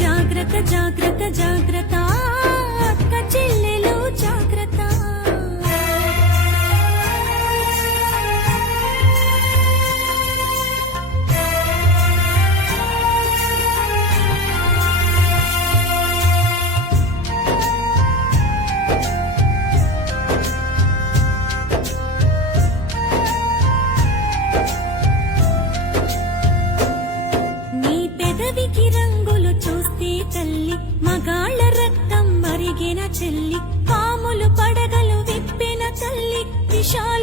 జాగ్రత్త జాగ్రత్త మగాళ్ళ రక్తం మరిగిన చెల్లి పాములు పడగలు విప్పిన తల్లి విశాల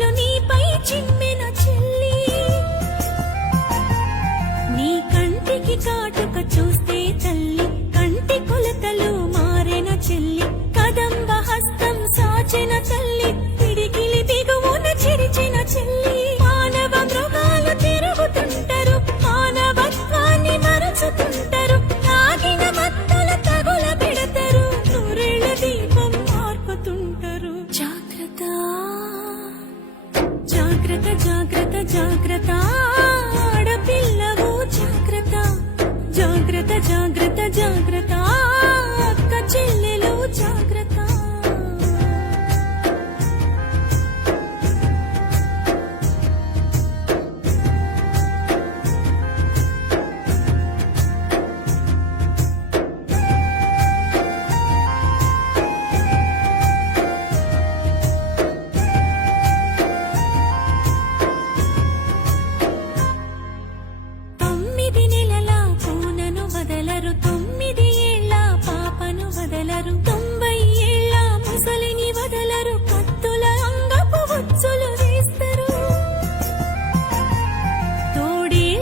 జాగ్రత్త జాగ్రత్త జాగ్రత్త ఆడపిల్లవు జాగ్రత్త జాగ్రత్త జాగ్రత్త జాగ్రత్త అక్క చెల్లెలు జాగ్రత్త